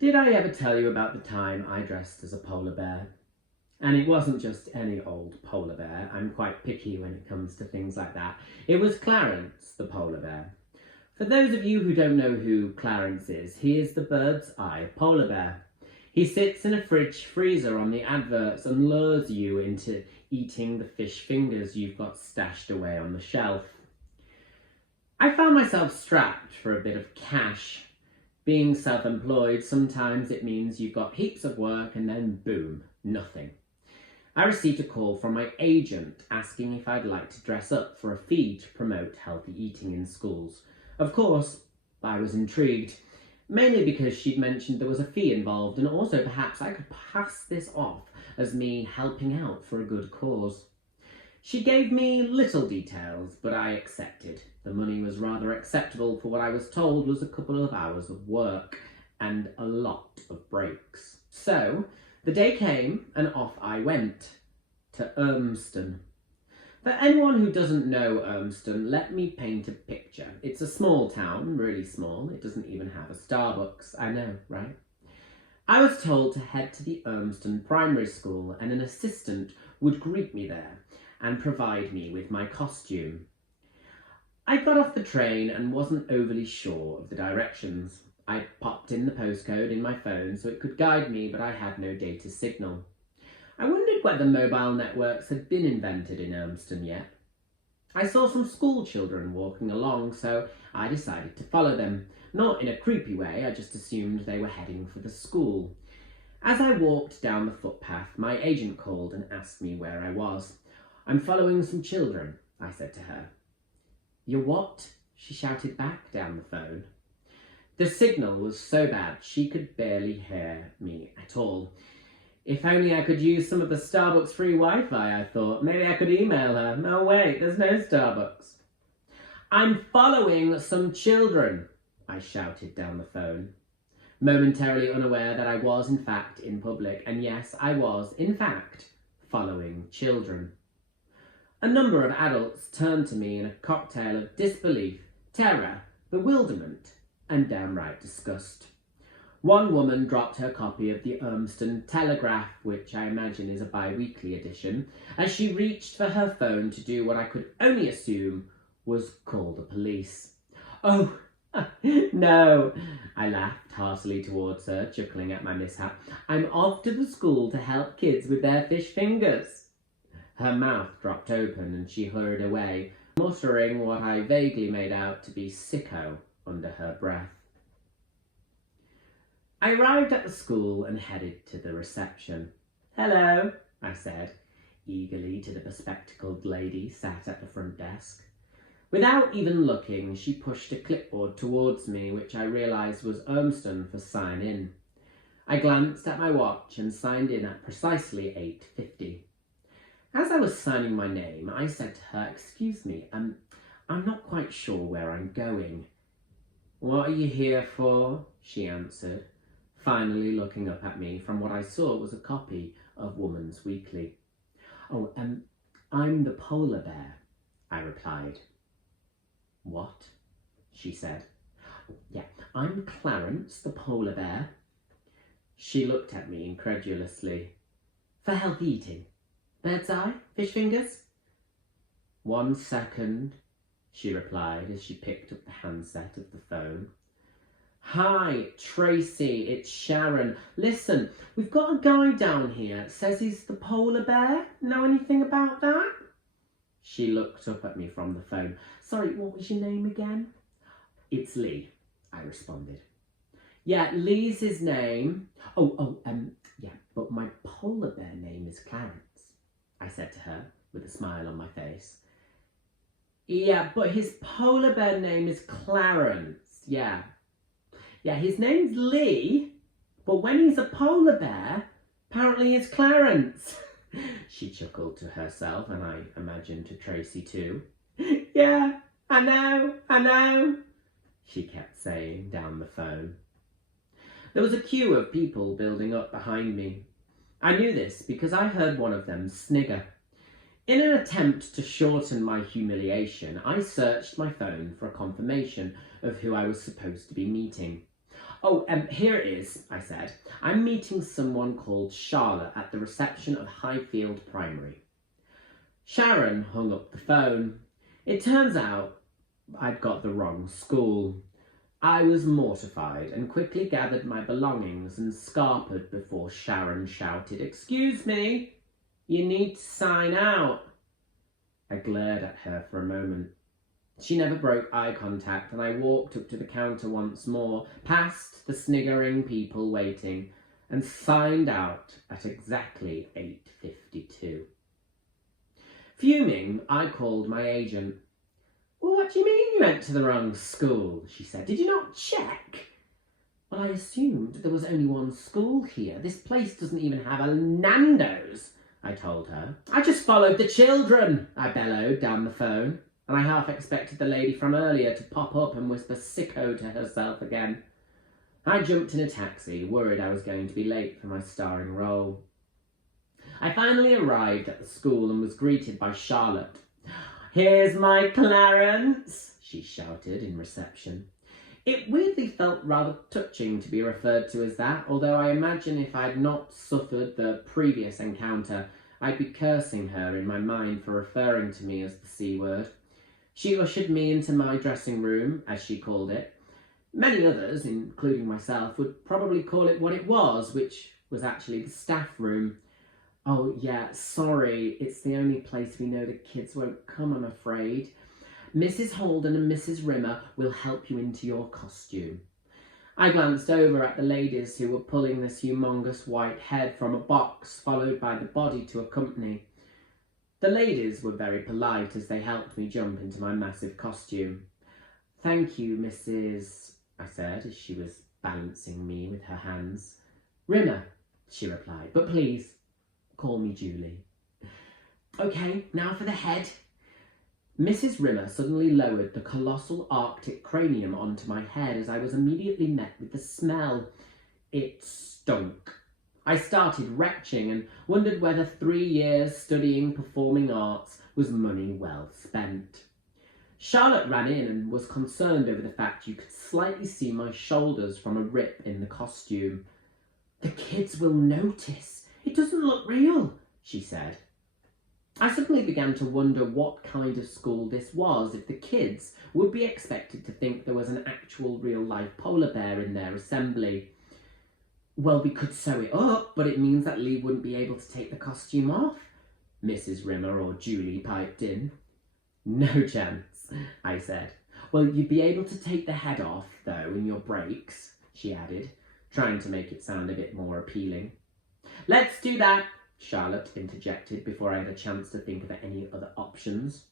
Did I ever tell you about the time I dressed as a polar bear? And it wasn't just any old polar bear. I'm quite picky when it comes to things like that. It was Clarence, the polar bear. For those of you who don't know who Clarence is, he is the bird's eye polar bear. He sits in a fridge freezer on the adverts and lures you into eating the fish fingers you've got stashed away on the shelf. I found myself strapped for a bit of cash. Being self-employed, sometimes it means you've got heaps of work and then boom, nothing. I received a call from my agent asking if I'd like to dress up for a fee to promote healthy eating in schools. Of course, I was intrigued, mainly because she'd mentioned there was a fee involved, and also perhaps I could pass this off as me helping out for a good cause. She gave me little details, but I accepted. The money was rather acceptable for what I was told was a couple of hours of work and a lot of breaks. So the day came and off I went to Urmston. For anyone who doesn't know Urmston, let me paint a picture. It's a small town, really small. It doesn't even have a Starbucks. I know, right? I was told to head to the Urmston Primary School and an assistant would greet me there and provide me with my costume. I got off the train and wasn't overly sure of the directions. I popped in the postcode in my phone so it could guide me, but I had no data signal. I wondered whether mobile networks had been invented in Urmston yet. I saw some school children walking along, so I decided to follow them. Not in a creepy way, I just assumed they were heading for the school. As I walked down the footpath, my agent called and asked me where I was. "I'm following some children," I said to her. "You're what?" she shouted back down the phone. The signal was so bad she could barely hear me at all. If only I could use some of the Starbucks free Wi-Fi, I thought. Maybe I could email her. No, wait, there's no Starbucks. "I'm following some children," I shouted down the phone, momentarily unaware that I was in fact in public, and yes, I was in fact following children. A number of adults turned to me in a cocktail of disbelief, terror, bewilderment, and downright disgust. One woman dropped her copy of the Urmston Telegraph, which I imagine is a bi-weekly edition, as she reached for her phone to do what I could only assume was call the police. "Oh, no," I laughed heartily towards her, chuckling at my mishap. "I'm off to the school to help kids with their fish fingers." Her mouth dropped open and she hurried away, muttering what I vaguely made out to be sicko under her breath. I arrived at the school and headed to the reception. "Hello," I said, eagerly to the bespectacled lady sat at the front desk. Without even looking, she pushed a clipboard towards me, which I realised was Urmston for sign in. I glanced at my watch and signed in at precisely 8:50. As I was signing my name, I said to her, "Excuse me, I'm not quite sure where I'm going." "What are you here for?" she answered, finally looking up at me from what I saw was a copy of Woman's Weekly. "Oh, I'm the polar bear," I replied. "What?" she said. "Yeah, I'm Clarence, the polar bear." She looked at me incredulously. "For healthy eating? Bird's eye? Fish fingers?" "1 second, she replied as she picked up the handset of the phone. "Hi, Tracy, it's Sharon. Listen, we've got a guy down here. Says he's the polar bear. Know anything about that?" She looked up at me from the phone. "Sorry, what was your name again?" "It's Lee," I responded. "Yeah, Lee's his name." Yeah, but my polar bear name is Clarence," I said to her with a smile on my face. "Yeah, but his polar bear name is Clarence, yeah. Yeah, his name's Lee, but when he's a polar bear, apparently he's Clarence." She chuckled to herself, and I imagined to Tracy too. "Yeah, I know, she kept saying down the phone. There was a queue of people building up behind me. I knew this because I heard one of them snigger. In an attempt to shorten my humiliation, I searched my phone for a confirmation of who I was supposed to be meeting. Oh, here it is, I said. I'm meeting someone called Charlotte at the reception of Highfield Primary. Sharon hung up the phone. It turns out I'd got the wrong school. I was mortified and quickly gathered my belongings and scarpered before Sharon shouted, "Excuse me, you need to sign out." I glared at her for a moment. She never broke eye contact, and I walked up to the counter once more, past the sniggering people waiting, and signed out at exactly 8:52. Fuming, I called my agent. "Well, what do you mean you went to the wrong school?" she said. "Did you not check?" "Well, I assumed there was only one school here. This place doesn't even have a Nando's," I told her. "I just followed the children," I bellowed down the phone, and I half expected the lady from earlier to pop up and whisper sicko to herself again. I jumped in a taxi, worried I was going to be late for my starring role. I finally arrived at the school and was greeted by Charlotte. "Here's my Clarence," she shouted in reception. It weirdly felt rather touching to be referred to as that, although I imagine if I'd not suffered the previous encounter, I'd be cursing her in my mind for referring to me as the C word. She ushered me into my dressing room, as she called it. Many others, including myself, would probably call it what it was, which was actually the staff room. "Oh yeah, sorry, it's the only place we know the kids won't come, I'm afraid. Mrs. Holden and Mrs. Rimmer will help you into your costume." I glanced over at the ladies who were pulling this humongous white head from a box, followed by the body to accompany. The ladies were very polite as they helped me jump into my massive costume. "Thank you, Mrs. I said as she was balancing me with her hands. "Rimmer," she replied, "but please, call me Julie." "Okay, now for the head." Mrs. Rimmer suddenly lowered the colossal Arctic cranium onto my head as I was immediately met with the smell. It stunk. I started retching and wondered whether 3 years studying performing arts was money well spent. Charlotte ran in and was concerned over the fact you could slightly see my shoulders from a rip in the costume. "The kids will notice. It doesn't look real," she said. I suddenly began to wonder what kind of school this was if the kids would be expected to think there was an actual real-life polar bear in their assembly. "Well, we could sew it up, but it means that Lee wouldn't be able to take the costume off," Mrs. Rimmer or Julie piped in. "No chance," I said. "Well, you'd be able to take the head off, though, in your breaks," she added, trying to make it sound a bit more appealing. "Let's do that," Charlotte interjected before I had a chance to think of any other options.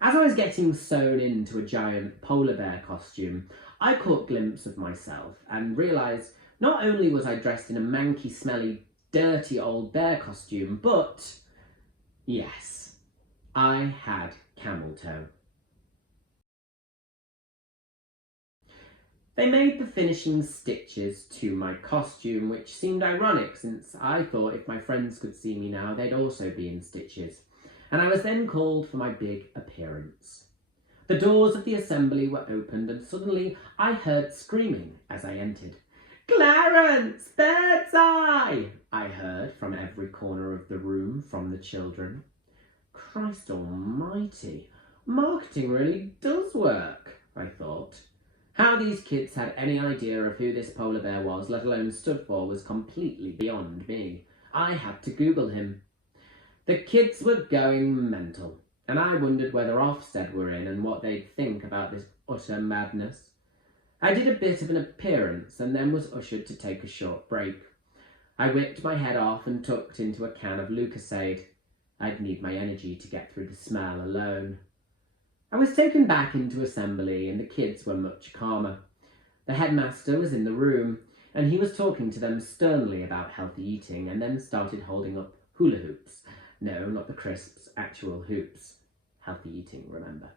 As I was getting sewn into a giant polar bear costume, I caught a glimpse of myself and realised not only was I dressed in a manky, smelly, dirty old bear costume, but, yes, I had camel toe. They made the finishing stitches to my costume, which seemed ironic since I thought if my friends could see me now, they'd also be in stitches. And I was then called for my big appearance. The doors of the assembly were opened and suddenly I heard screaming as I entered. "Clarence, Birdseye!" I heard from every corner of the room from the children. Christ almighty, marketing really does work, I thought. How these kids had any idea of who this polar bear was, let alone stood for, was completely beyond me. I had to Google him. The kids were going mental, and I wondered whether Ofsted were in and what they'd think about this utter madness. I did a bit of an appearance and then was ushered to take a short break. I whipped my head off and tucked into a can of Lucasade. I'd need my energy to get through the smell alone. I was taken back into assembly and the kids were much calmer. The headmaster was in the room and he was talking to them sternly about healthy eating and then started holding up hula hoops. No, not the crisps, actual hoops. Healthy eating, remember.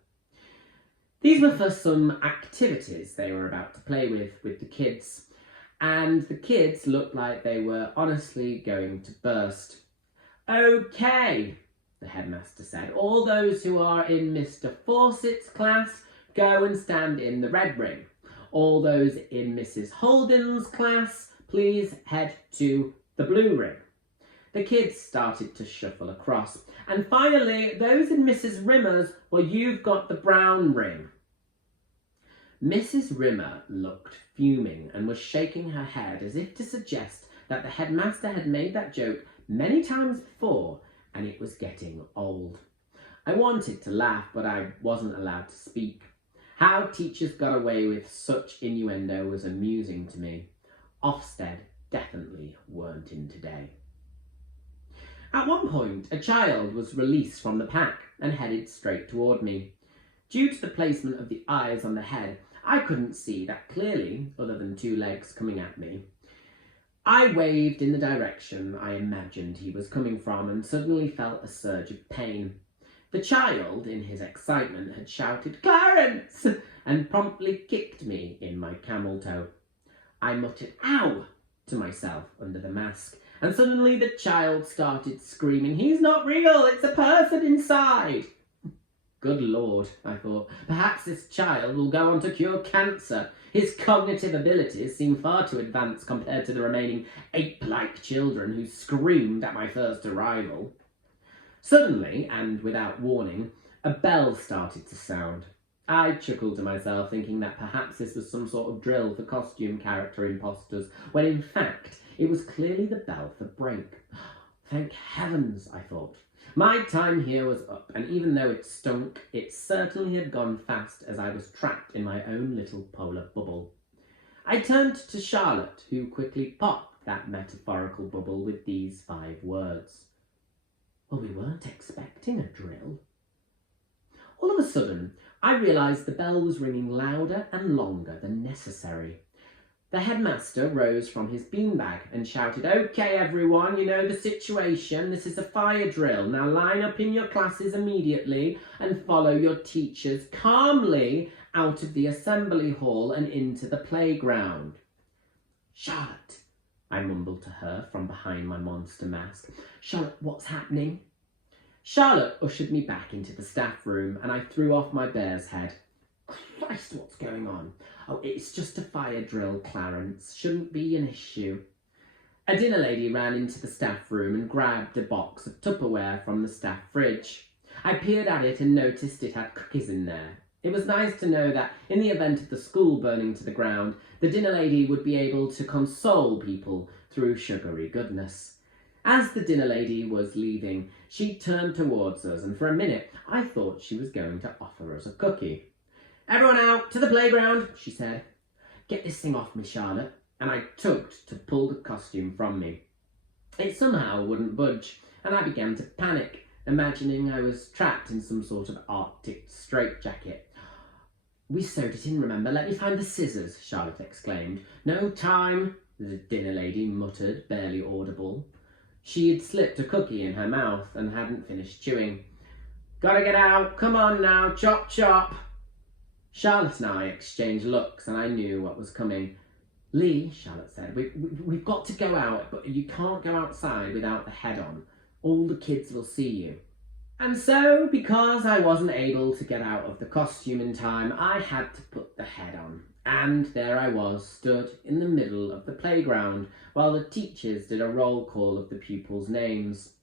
These were for some activities they were about to play with the kids, and the kids looked like they were honestly going to burst. "Okay," the headmaster said, "all those who are in Mr. Fawcett's class, go and stand in the red ring. All those in Mrs. Holden's class, please head to the blue ring. The kids started to shuffle across. And finally, those in Mrs. Rimmer's, well, you've got the brown ring. Mrs. Rimmer looked fuming and was shaking her head as if to suggest that the headmaster had made that joke many times before and it was getting old. I wanted to laugh, but I wasn't allowed to speak. How teachers got away with such innuendo was amusing to me. Ofsted definitely weren't in today. At one point, a child was released from the pack and headed straight toward me. Due to the placement of the eyes on the head, I couldn't see that clearly, other than two legs coming at me. I waved in the direction I imagined he was coming from and suddenly felt a surge of pain. The child, in his excitement, had shouted, "Clarence!" and promptly kicked me in my camel toe. I muttered, "Ow!" to myself under the mask, and suddenly the child started screaming, "He's not real, it's a person inside!" Good Lord, I thought, perhaps this child will go on to cure cancer. His cognitive abilities seem far too advanced compared to the remaining ape-like children who screamed at my first arrival. Suddenly, and without warning, a bell started to sound. I chuckled to myself, thinking that perhaps this was some sort of drill for costume character imposters, when in fact it was clearly the bell for break. Thank heavens, I thought. My time here was up, and even though it stunk, it certainly had gone fast as I was trapped in my own little polar bubble. I turned to Charlotte, who quickly popped that metaphorical bubble with these 5 words. Well, we weren't expecting a drill. All of a sudden, I realised the bell was ringing louder and longer than necessary. The headmaster rose from his beanbag and shouted, "Okay, everyone, you know the situation. This is a fire drill. Now line up in your classes immediately and follow your teachers calmly out of the assembly hall and into the playground." "Charlotte," I mumbled to her from behind my monster mask. "Charlotte, what's happening?" Charlotte ushered me back into the staff room and I threw off my bear's head. "Christ, what's going on?" "Oh, it's just a fire drill, Clarence. Shouldn't be an issue." A dinner lady ran into the staff room and grabbed a box of Tupperware from the staff fridge. I peered at it and noticed it had cookies in there. It was nice to know that in the event of the school burning to the ground, the dinner lady would be able to console people through sugary goodness. As the dinner lady was leaving, she turned towards us and for a minute I thought she was going to offer us a cookie. "Everyone out to the playground," she said. "Get this thing off me, Charlotte," and I tugged to pull the costume from me. It somehow wouldn't budge, and I began to panic, imagining I was trapped in some sort of Arctic straitjacket. "We sewed it in, remember? Let me find the scissors," Charlotte exclaimed. "No time," the dinner lady muttered, barely audible. She had slipped a cookie in her mouth and hadn't finished chewing. "Gotta get out, come on now, chop chop." Charlotte and I exchanged looks and I knew what was coming. "Lee," Charlotte said, we've got to go out, but you can't go outside without the head on. All the kids will see you." And so, because I wasn't able to get out of the costume in time, I had to put the head on. And there I was, stood in the middle of the playground, while the teachers did a roll call of the pupils' names.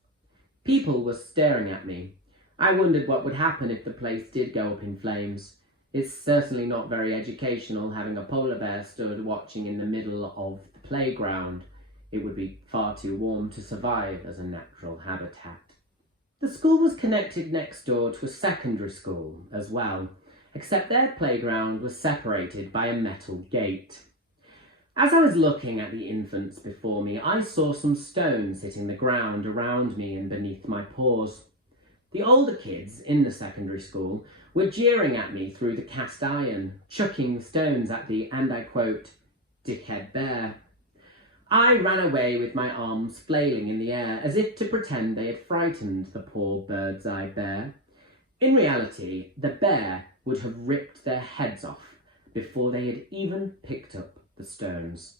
People were staring at me. I wondered what would happen if the place did go up in flames. It's certainly not very educational having a polar bear stood watching in the middle of the playground. It would be far too warm to survive as a natural habitat. The school was connected next door to a secondary school as well, except their playground was separated by a metal gate. As I was looking at the infants before me, I saw some stones hitting the ground around me and beneath my paws. The older kids in the secondary school were jeering at me through the cast iron, chucking stones at the, and I quote, "dickhead bear." I ran away with my arms flailing in the air, as if to pretend they had frightened the poor bird's eye bear. In reality, the bear would have ripped their heads off before they had even picked up the stones.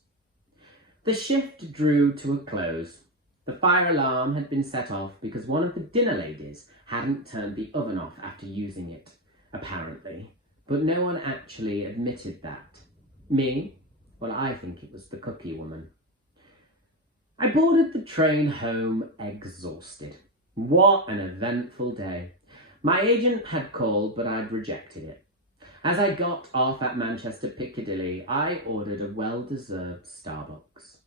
The shift drew to a close. The fire alarm had been set off because one of the dinner ladies hadn't turned the oven off after using it, apparently, but no one actually admitted that. Me? Well, I think it was the cookie woman. I boarded the train home exhausted. What an eventful day. My agent had called, but I'd rejected it. As I got off at Manchester Piccadilly, I ordered a well-deserved Starbucks.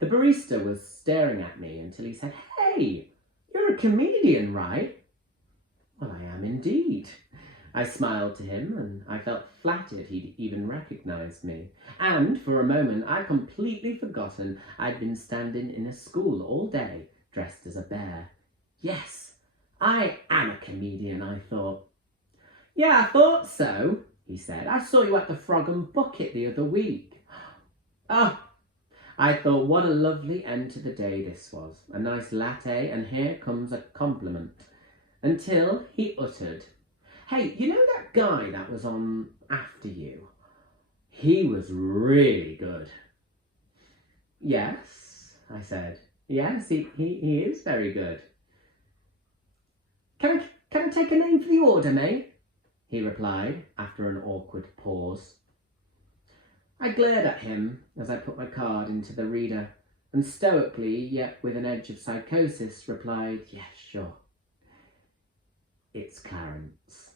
The barista was staring at me until he said, "Hey, you're a comedian, right?" "Well, I am indeed." I smiled to him, and I felt flattered he'd even recognised me. And for a moment I'd completely forgotten I'd been standing in a school all day, dressed as a bear. Yes, I am a comedian, I thought. "Yeah, I thought so," he said. "I saw you at the Frog and Bucket the other week." Oh, I thought what a lovely end to the day this was. A nice latte, and here comes a compliment. Until he uttered, "Hey, you know that guy that was on after you? He was really good." "Yes," I said. "Yes, he is very good." Can I take a name for the order, mate?" he replied after an awkward pause. I glared at him as I put my card into the reader and stoically, yet with an edge of psychosis, replied, "Yes, sure. It's Clarence."